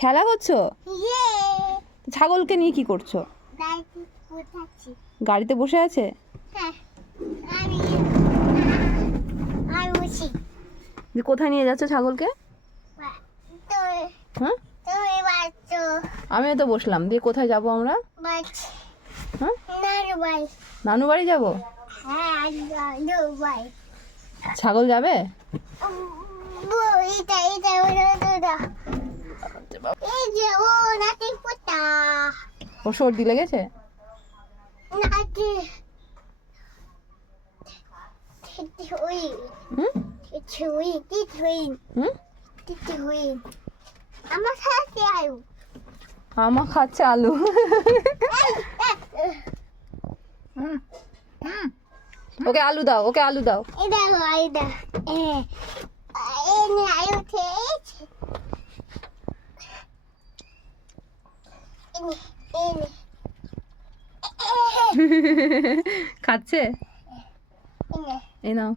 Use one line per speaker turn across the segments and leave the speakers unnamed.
খেলা করছ ছাগলকে নিয়ে কি করছ? গাড়িতে বসে আছে?
হ্যাঁ।
কোথায় নিয়ে যাচ্ছ ছাগলকে? হ্যাঁ? আমিও তো বসলাম। দিয়ে কোথায় যাব আমরা? হ্যাঁ?
নানু
বাড়ি। যাব?
হ্যাঁ
ছাগল যাবে? ওর সর্দি লেগেছে?
আমার
খাচ্ছে আলু। ওকে আলু দাও ওকে আলু দাও।
এটা এ
খাচ্ছে এই নাও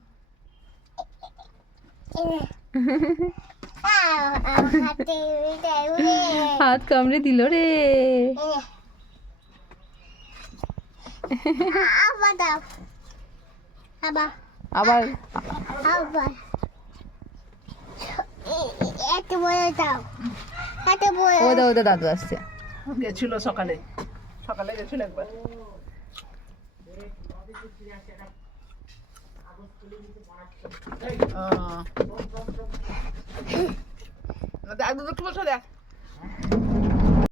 হাতে
কামড়ে দিল রে
আবার দাও আবার এত বড় দাও এত বড়
ওদা ওদা দাদু আসছে
গেছিল সকালে। সকালে গেছিল একবার। দাদু একটু বসে দেখ।